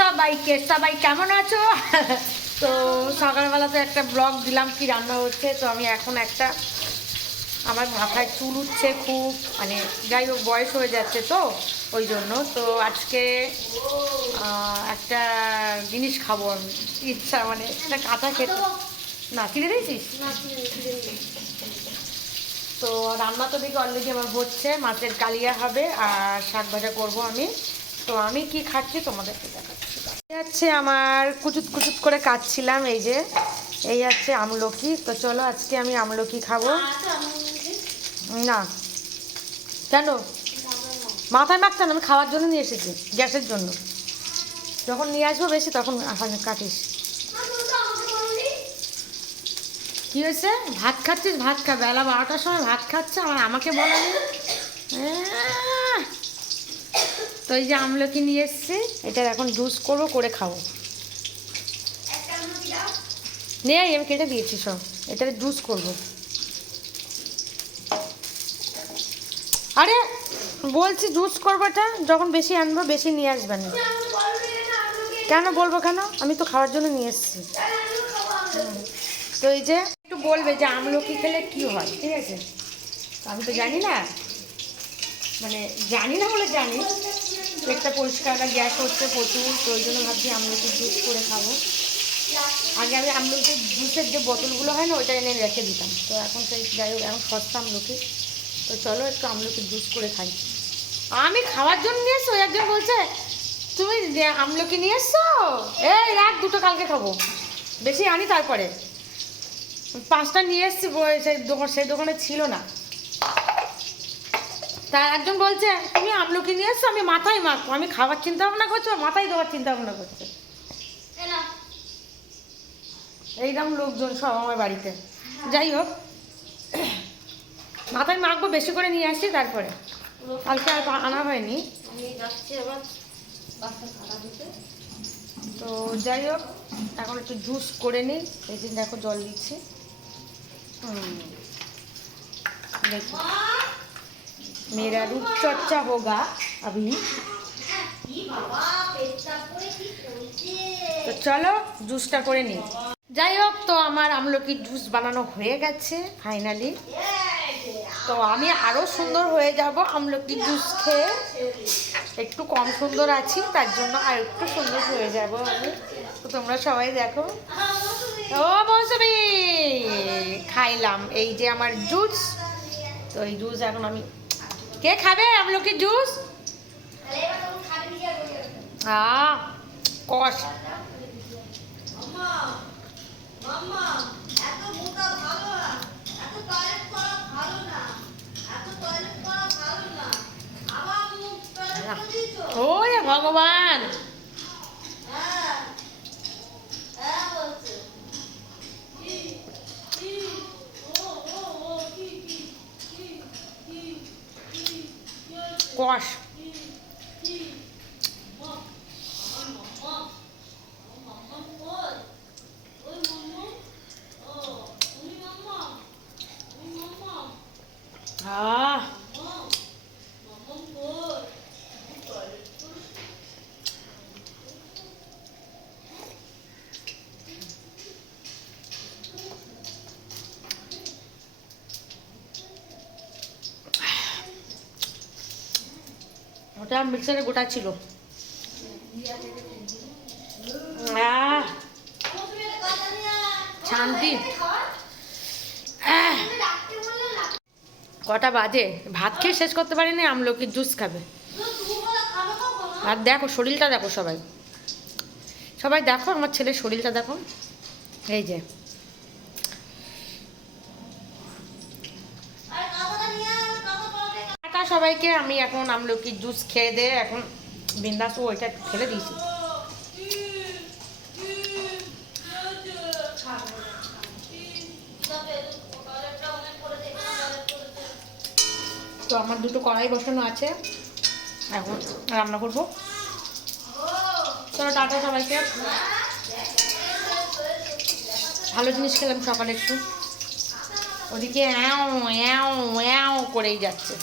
সবাইকে, সবাই কেমন আছো? তো সকালবেলাতে একটা ব্লগ দিলাম কি রান্না হচ্ছে। তো আমি এখন একটা আমার মাথায় চুল উঠছে খুব, মানে যাই হোক বয়স হয়ে যাচ্ছে তো ওই জন্য। তো আজকে একটা জিনিস খাবো আমি, ইচ্ছা মানে একটা কাঁচা খেতে। না কিনে দিয়েছিস? তো রান্না তো দেখি অলরেডি আমার হচ্ছে, মাছের কালিয়া হবে আর শাক ভাজা করবো আমি। তো আমি কি খাচ্ছি তোমাদেরকে দেখাচ্ছি। হচ্ছে আমার কুচুত কুচুত করে কাটছিলাম, এই যে এই হচ্ছে আমলকি। তো চলো আজকে আমি আমলকি খাবো। না কেন মাথায় মাখতে না, আমি খাওয়ার জন্য নিয়ে এসেছি, গ্যাসের জন্য। যখন নিয়ে আসবো বেশি তখন কাটিস। কি হয়েছে? ভাত খাচ্ছিস? ভাত খা, বেলা 12টার সময় ভাত খাচ্ছে, আমাকে বলেনি। তো এই যে আমলকি নিয়ে এসছি, এটার এখন জুস করবো, করে খাবো। নেই, আমি কেটে দিয়েছি সব, এটার জুস করবো। আরে বলছি জুস করবো, এটা যখন বেশি আনবো বেশি নিয়ে আসবেন। কেন বলবো কেন, আমি তো খাওয়ার জন্য নিয়ে এসেছি। তো এই যে একটু বলবে যে আমলকি খেলে কি হয়, ঠিক আছে? আমি তো জানি না, মানে জানি না বলে জানি, পেটটা পরিষ্কার না, গ্যাস হচ্ছে প্রচুর, তো ওই জন্য ভাবছি আমলকি জুস করে খাবো। আগে আমি আমলকি জুসের যে বোতলগুলো হয় না, ওইটা এনে রেখে দিতাম। তো এখন সেই যাই হোক, এখন সস্তা আমলকি। তো চলো একটু আমলকি জুস করে খাই। আমি খাওয়ার জন্য নিয়ে এসছো, একজন বলছে তুমি আমলকি নিয়ে এসছো, এই রাখ, দুটো কালকে খাবো, বেশি আনি তারপরে। 5টা নিয়ে এসছি, সেই দোকানে ছিল না। তার একজন বলছে তুমি আমলকি নিয়ে এসছো, আমি মাথায় মাখবো। আমি খাবার চিন্তা ভাবনা করছো, মাথায় দেওয়ার চিন্তা ভাবনা করছে। এইরকম লোকজন সব আমার বাড়িতে। যাই হোক, মাথায় মাখবো, বেশি করে নিয়ে আসি তারপরে। কালকে আর আনা হয়নি। তো যাই হোক, এখন একটু জুস করে নিই। এই যে দেখো জল দিচ্ছি। দেখো मेरा रूपचर्चा होगा अभी। তো চলো জুসটা করে নিই। যাই হোক, তো আমার আমলকির জুস বানানো হয়ে গেছে ফাইনালি। তো আমি আরও সুন্দর হয়ে যাব আমলকির জুস খেয়ে। একটু কম সুন্দর আছি, তার জন্য আর একটু সুন্দর হয়ে যাব আমি। তো তোমরা সবাই দেখো। ও মৌসুমি, খাইলাম এই যে আমার জুস। তো এই জুস এখন আমি, কে খাবে আমলকির জুস? কষ ওরে ভগবান। কষ ওটা মিক্সারে গোটা ছিল। শান্তি। কটা বাজে, ভাত খেয়ে শেষ করতে পারিনি, আমলকির জুস খাবে। আর দেখো শরীরটা দেখো, সবাই সবাই দেখো আমার ছেলের শরীরটা দেখো। এই যে সবাইকে আমি এখন আমলকির জুস খেয়ে দিয়ে এখন বিন্দাস ওইটা ফেলে দিয়েছি। তো আমার দুটো কড়াই বসানো আছে, এখন রান্না করবো। চলো টাটা সবাইকে। ভালো জিনিস খেলাম সকালে একটু। ওদিকে অ্যাও অ্যাও অ্যাও করেই যাচ্ছে।